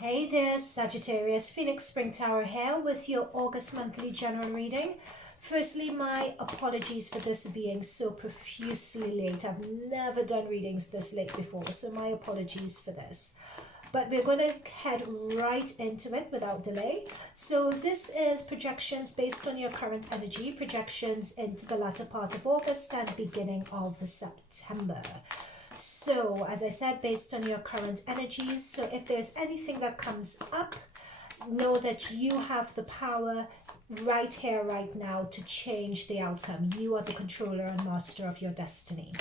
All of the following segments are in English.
Hey there, Sagittarius, Phoenix Spring Tower here with your August monthly general reading. Firstly, my apologies for this being so profusely late. I've never done readings this late before, so my apologies for this. But we're going to head right into it without delay. So this is projections based on your current energy, projections into the latter part of August and beginning of September. So, as I said, based on your current energies, so if there's anything that comes up, know that you have the power right here, right now, to change the outcome. You are the controller and master of your destiny.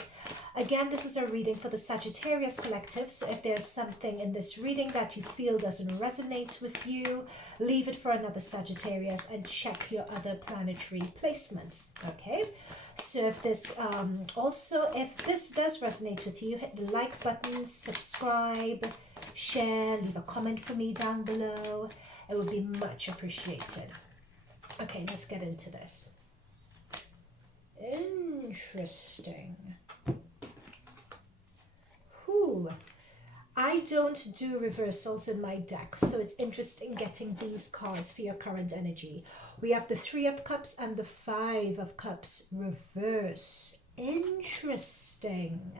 Again, this is a reading for the Sagittarius collective, so if there's something in this reading that you feel doesn't resonate with you, leave it for another Sagittarius and check your other planetary placements, okay? So if this if this does resonate with you, hit the like button, subscribe, share, leave a comment for me down below. It would be much appreciated. Okay, let's get into this. Interesting. Whew. I don't do reversals in my deck, so it's interesting getting these cards for your current energy. We have the Three of Cups and the Five of Cups reverse. Interesting.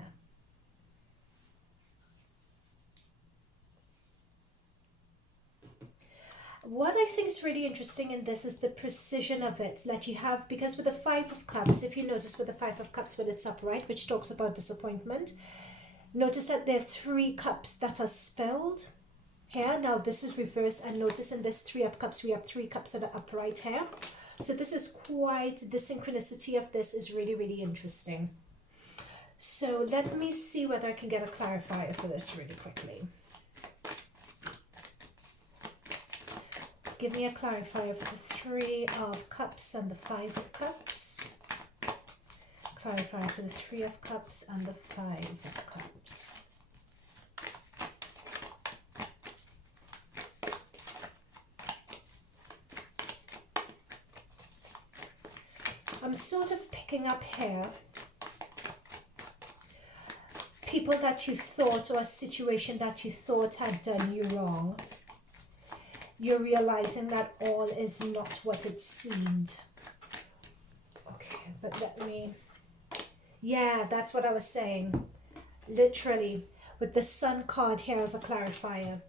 What I think is really interesting in this is the precision of it that you have, because with the Five of Cups, if you notice with the Five of Cups when it's upright, which talks about disappointment, notice that there are three cups that are spilled here. Now this is reversed, and notice in this Three of Cups, we have three cups that are upright here. So this is quite, the synchronicity of this is really, really interesting. So let me see whether I can get a clarifier for this really quickly. Give me a clarifier for the Three of Cups and the Five of Cups. Clarifier for the Three of Cups and the Five of Cups. I'm sort of picking up here people that you thought, or a situation that you thought had done you wrong. You're realizing that all is not what it seemed. Okay, but let me... Yeah, that's what I was saying. Literally, with the Sun card here as a clarifier.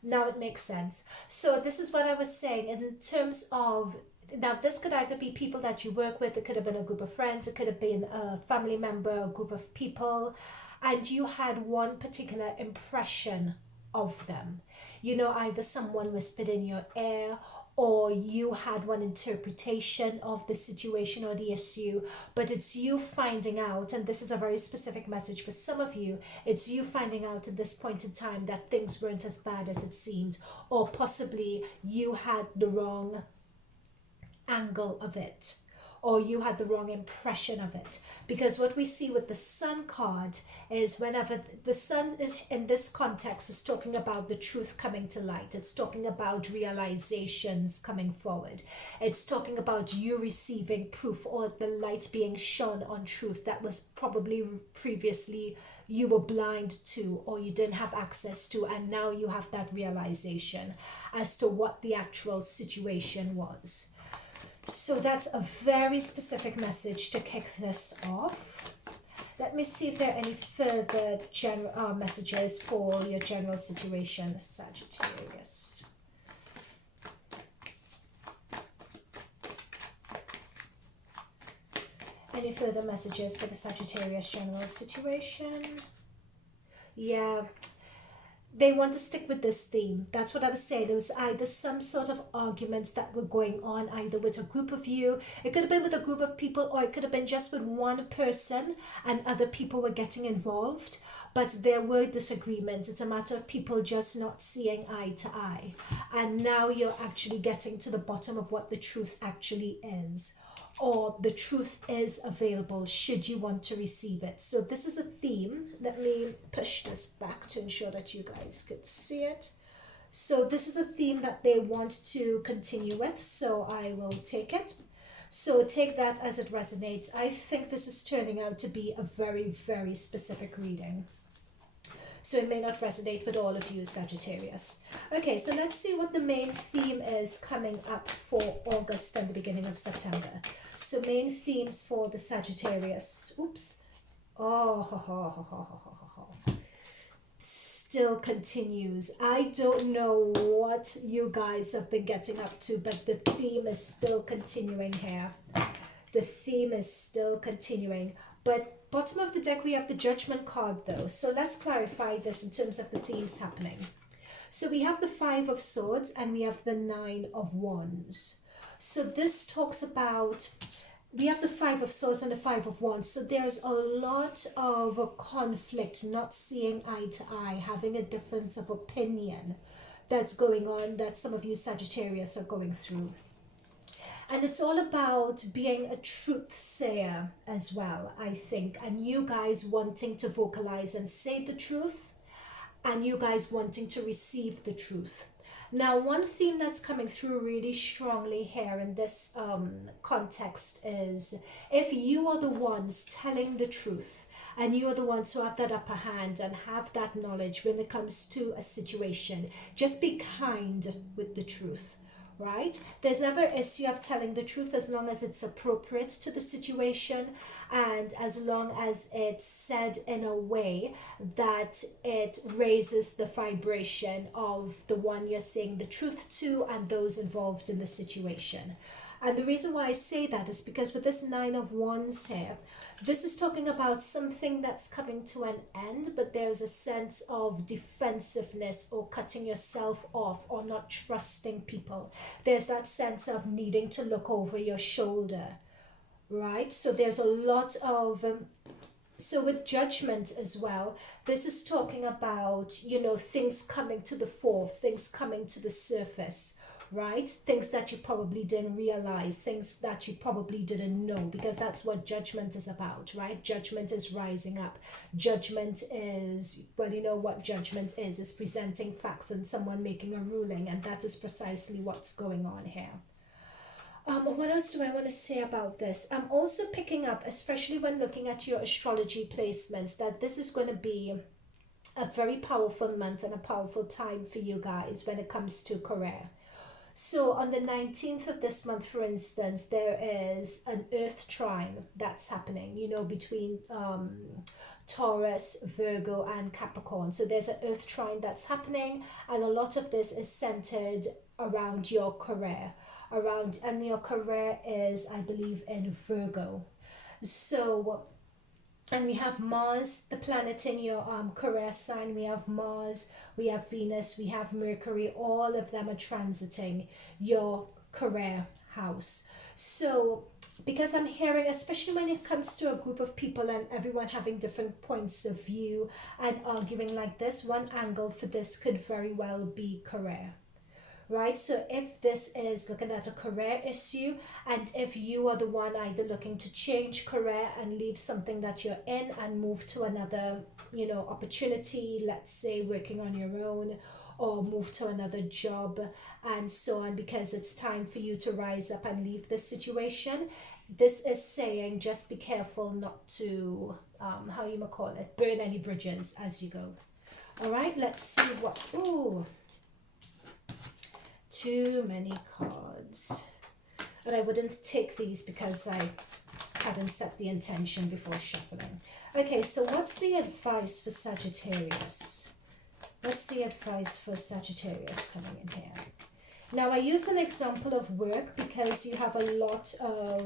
Now it makes sense. So this is what I was saying in terms of... Now, this could either be people that you work with. It could have been a group of friends. It could have been a family member, a group of people. And you had one particular impression of them. You know, either someone whispered in your ear, or you had one interpretation of the situation or the issue, but it's you finding out, and this is a very specific message for some of you, it's you finding out at this point in time that things weren't as bad as it seemed, or possibly you had the wrong angle of it, or you had the wrong impression of it. Because what we see with the Sun card is whenever the Sun is in this context is talking about the truth coming to light. It's talking about realizations coming forward. It's talking about you receiving proof, or the light being shone on truth that was probably previously you were blind to, or you didn't have access to, and now you have that realization as to what the actual situation was. So that's a very specific message to kick this off. Let me see if there are any further messages for your general situation, Sagittarius. Any further messages for the Sagittarius general situation? Yeah. They want to stick with this theme. That's what I was saying. There was either some sort of arguments that were going on, either with a group of you. It could have been with a group of people, or it could have been just with one person and other people were getting involved. But there were disagreements. It's a matter of people just not seeing eye to eye. And now you're actually getting to the bottom of what the truth actually is. Or the truth is available should you want to receive it. So this is a theme. Let me push this back to ensure that you guys could see it. So this is a theme that they want to continue with, so I will take it. So take that as it resonates. I think this is turning out to be a very, very specific reading. So it may not resonate with all of you, Sagittarius. Okay, so let's see what the main theme is coming up for August and the beginning of September. So main themes for the Sagittarius. Oops. Oh, ho, ho, ho, ho, ho, ho, ho. Still continues. I don't know what you guys have been getting up to, but the theme is still continuing here. The theme is still continuing. But bottom of the deck, we have the Judgment card though. So let's clarify this in terms of the themes happening. So we have the Five of Swords and we have the Nine of Wands. So this talks about, we have the Five of Swords and the Five of Wands. So there's a lot of a conflict, not seeing eye to eye, having a difference of opinion that's going on, that some of you Sagittarius are going through. And it's all about being a truth sayer as well, I think. And you guys wanting to vocalize and say the truth, and you guys wanting to receive the truth. Now, one theme that's coming through really strongly here in this context is if you are the ones telling the truth, and you are the ones who have that upper hand and have that knowledge when it comes to a situation, just be kind with the truth. Right? There's never an issue of telling the truth as long as it's appropriate to the situation and as long as it's said in a way that it raises the vibration of the one you're saying the truth to and those involved in the situation. And the reason why I say that is because with this Nine of Wands here, this is talking about something that's coming to an end, but there's a sense of defensiveness or cutting yourself off or not trusting people. There's that sense of needing to look over your shoulder, right? So there's a lot of... so with Judgment as well, this is talking about, you know, things coming to the fore, things coming to the surface, right? Things that you probably didn't realize, things that you probably didn't know, because that's what Judgment is about, right? Judgment is rising up. Judgment is, well, you know what Judgment is presenting facts and someone making a ruling, and that is precisely what's going on here. What else do I want to say about this? I'm also picking up, especially when looking at your astrology placements, that this is going to be a very powerful month and a powerful time for you guys when it comes to career. So on the 19th of this month, for instance, there is an Earth trine that's happening, you know, between Taurus, Virgo and Capricorn. So there's an Earth trine that's happening, and a lot of this is centered around your career. And your career is, I believe, in Virgo. So... and we have Mars, the planet in your career sign. We have Mars, we have Venus, we have Mercury. All of them are transiting your career house. So because I'm hearing, especially when it comes to a group of people and everyone having different points of view and arguing like this, one angle for this could very well be career. Right? So if this is looking at a career issue, and if you are the one either looking to change career and leave something that you're in and move to another, you know, opportunity, let's say working on your own, or move to another job and so on, because it's time for you to rise up and leave this situation, this is saying just be careful not to, how you might call it, burn any bridges as you go. All right, let's see what... ooh, too many cards, but I wouldn't take these because I hadn't set the intention before shuffling. Okay, so what's the advice for Sagittarius? What's the advice for Sagittarius coming in here? Now, I use an example of work because you have a lot of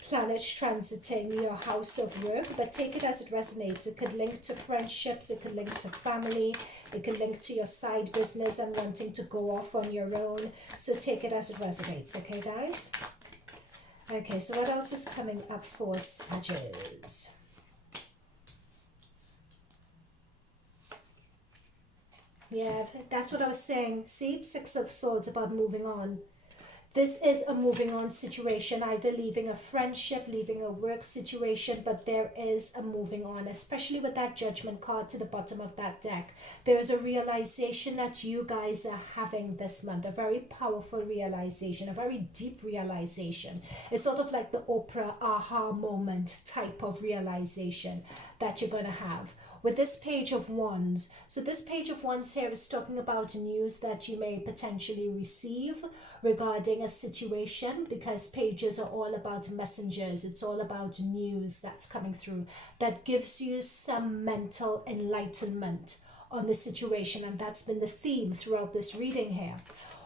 planets transiting your house of work, but take it as it resonates. It could link to friendships, it could link to family, it could link to your side business and wanting to go off on your own. So take it as it resonates, okay guys? Okay, so what else is coming up for Sagittarius? Yeah, that's what I was saying. See, Six of Swords, about moving on. This is a moving on situation, either leaving a friendship, leaving a work situation, but there is a moving on, especially with that Judgment card to the bottom of that deck. There is a realization that you guys are having this month, a very powerful realization, a very deep realization. It's sort of like the Oprah aha moment type of realization that you're going to have. with this Page of Wands. So this Page of Wands here is talking about news that you may potentially receive regarding a situation, because pages are all about messengers. It's all about news that's coming through that gives you some mental enlightenment on the situation, and that's been the theme throughout this reading here.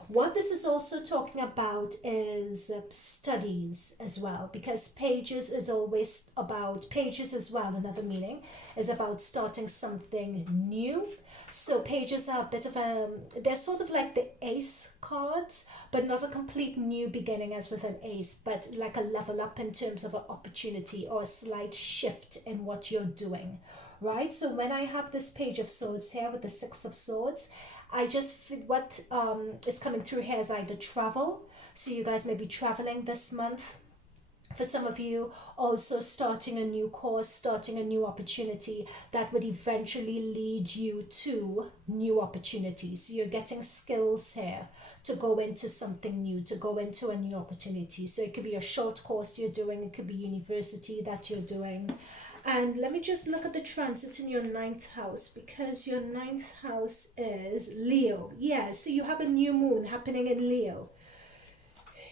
What this is also talking about is studies as well, because pages is always about, pages as well, another meaning is about starting something new. So pages are a bit of a, they're sort of like the ace cards, but not a complete new beginning as with an ace, but like a level up in terms of an opportunity or a slight shift in what you're doing, right? So when I have this Page of Swords here with the Six of Swords, I just feel what is coming through here is either travel. So you guys may be traveling this month. For some of you, also starting a new course, starting a new opportunity that would eventually lead you to new opportunities. So you're getting skills here to go into something new, to go into a new opportunity. So it could be a short course you're doing, it could be university that you're doing. And let me just look at the transit in your 9th house, because your 9th house is Leo. Yeah, so you have a new moon happening in Leo.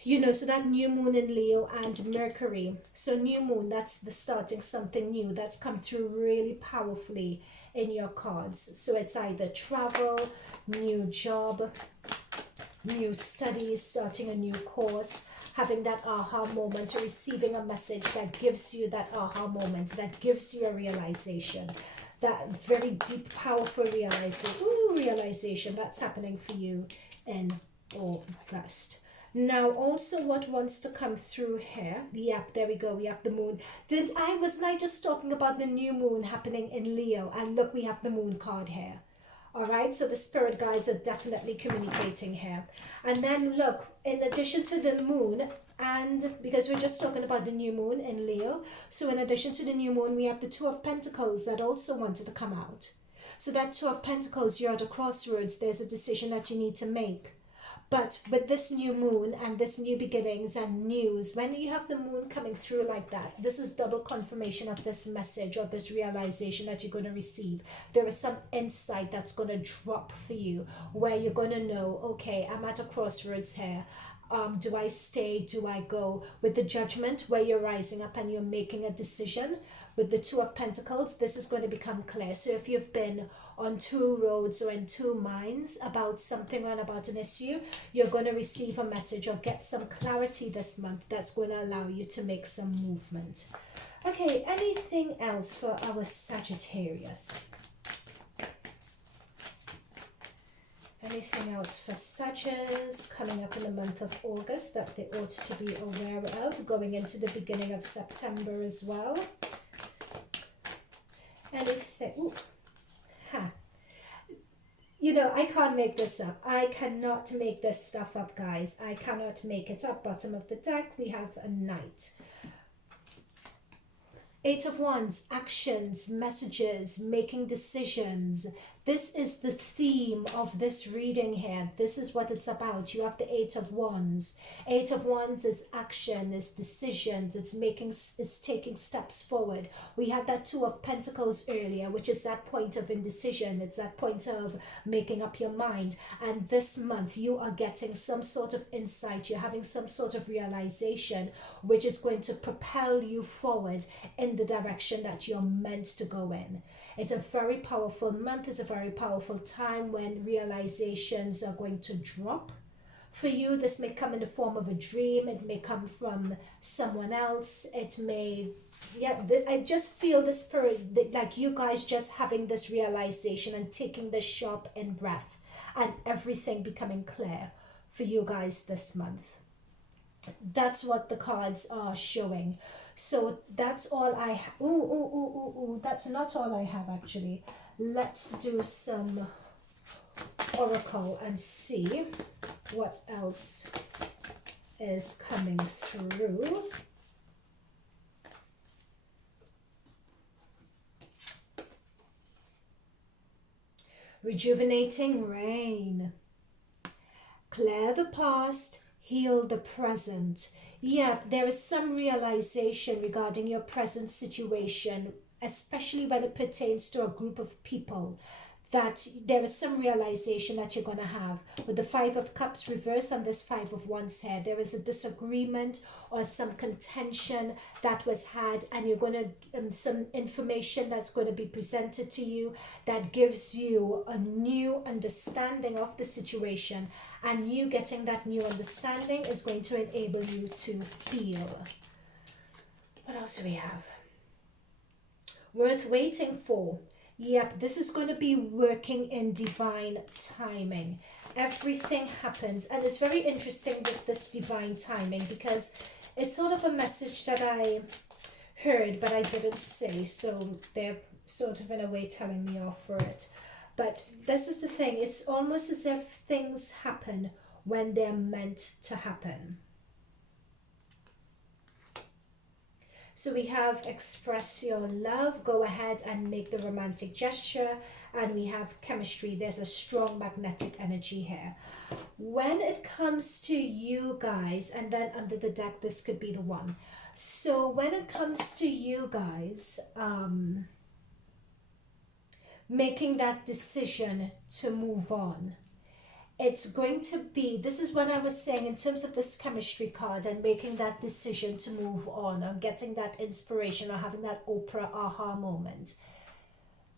You know, so that new moon in Leo and Mercury. So new moon, that's the starting something new. That's come through really powerfully in your cards. So it's either travel, new job, new studies, starting a new course, having that aha moment, or receiving a message that gives you that aha moment, that gives you a realization, that very deep, powerful realization that's happening for you in August. Now, also what wants to come through here, yep, there we go, we have the moon. Wasn't I just talking about the new moon happening in Leo? And look, we have the moon card here. All right, so the spirit guides are definitely communicating here. And then look, in addition to the moon, and because we're just talking about the new moon in Leo, so in addition to the new moon, we have the Two of Pentacles that also wanted to come out. So that Two of Pentacles, you're at a crossroads, there's a decision that you need to make. But with this new moon and this new beginnings and news, when you have the moon coming through like that, this is double confirmation of this message or this realization that you're going to receive. There is some insight that's going to drop for you where you're going to know, okay, I'm at a crossroads here. Do I stay? Do I go? With the Judgment, where you're rising up and you're making a decision. With the Two of Pentacles, this is going to become clear. So if you've been on two roads or in two minds about something or about an issue, you're going to receive a message or get some clarity this month that's going to allow you to make some movement. Okay, anything else for our Sagittarius? Anything else for Sagittarius coming up in the month of August that they ought to be aware of, going into the beginning of September as well? Anything? Ooh. You know, I can't make this up. I cannot make this stuff up, guys. I cannot make it up. Bottom of the deck, we have a Knight. 8 of Wands, actions, messages, making decisions. This is the theme of this reading here. This is what it's about. You have the 8 of Wands. 8 of Wands is action, is decisions, it's taking steps forward. We had that 2 of Pentacles earlier, which is that point of indecision. It's that point of making up your mind. And this month you are getting some sort of insight. You're having some sort of realization, which is going to propel you forward in the direction that you're meant to go in. It's a very powerful month. It's a very powerful time when realizations are going to drop. For you, this may come in the form of a dream. It may come from someone else. It may, I just feel the spirit, like you guys just having this realization and taking this sharp in breath and everything becoming clear for you guys this month. That's what the cards are showing. So that's all I have. That's not all I have, actually. Let's do some oracle and see what else is coming through. Rejuvenating rain. Clear the past, heal the present. Yeah, there is some realization regarding your present situation especially when it pertains to a group of people, that there is some realization that you're going to have. With the Five of Cups reverse and this Five of Wands here, there is a disagreement or some contention that was had, and you're going to some information that's going to be presented to you that gives you a new understanding of the situation, and you getting that new understanding is going to enable you to heal. What else do we have? Worth waiting for. Yep, this is going to be working in divine timing. Everything happens, and it's very interesting with this divine timing because it's sort of a message that I heard but I didn't say, so they're sort of in a way telling me off for it. But this is the thing, it's almost as if things happen when they're meant to happen. So we have express your love, go ahead and make the romantic gesture, and we have chemistry. There's a strong magnetic energy here. When it comes to you guys, and then under the deck, this could be the one. So when it comes to you guys, making that decision to move on, it's going to be, this is what I was saying in terms of this chemistry card and making that decision to move on or getting that inspiration or having that Oprah aha moment.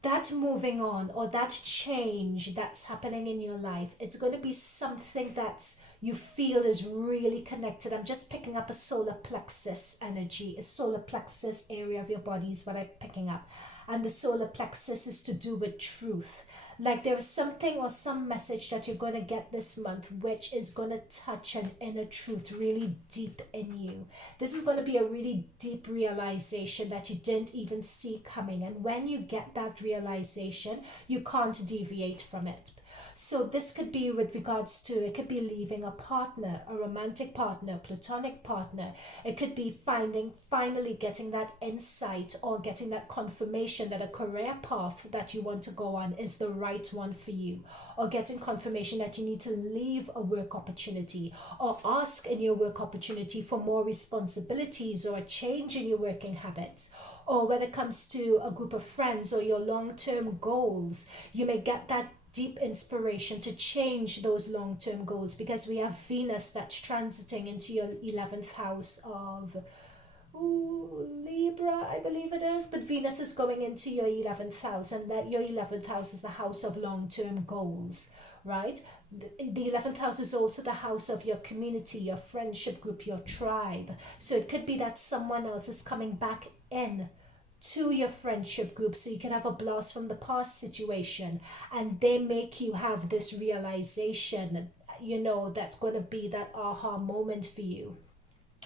That moving on or that change that's happening in your life, it's going to be something that you feel is really connected. I'm just picking up a solar plexus energy. A solar plexus area of your body is what I'm picking up. And the solar plexus is to do with truth. Like there is something or some message that you're going to get this month which is going to touch an inner truth really deep in you. This is going to be a really deep realization that you didn't even see coming. And when you get that realization, you can't deviate from it. So this could be with regards to, it could be leaving a partner, a romantic partner, platonic partner. It could be finally getting that insight or getting that confirmation that a career path that you want to go on is the right one for you. Or getting confirmation that you need to leave a work opportunity or ask in your work opportunity for more responsibilities or a change in your working habits. Or when it comes to a group of friends or your long-term goals, you may get that deep inspiration to change those long-term goals because we have Venus that's transiting into your 11th house of Libra, I believe it is, but Venus is going into your 11th house, and that your 11th house is the house of long-term goals, right? The 11th house is also the house of your community, your friendship group, your tribe. So it could be that someone else is coming back in to your friendship group so you can have a blast from the past situation, and they make you have this realization, you know, that's going to be that aha moment for you,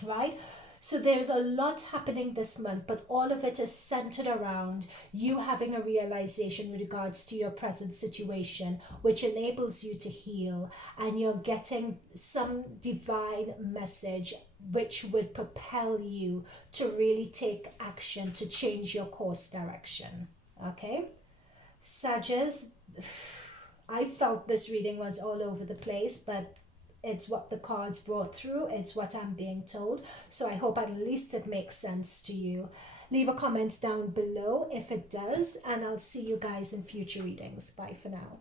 right? So there's a lot happening this month, but all of it is centered around you having a realization with regards to your present situation, which enables you to heal, and you're getting some divine message which would propel you to really take action to change your course direction. Okay, Sagittarius, I felt this reading was all over the place, but it's what the cards brought through. It's what I'm being told. So I hope at least it makes sense to you. Leave a comment down below if it does, and I'll see you guys in future readings. Bye for now.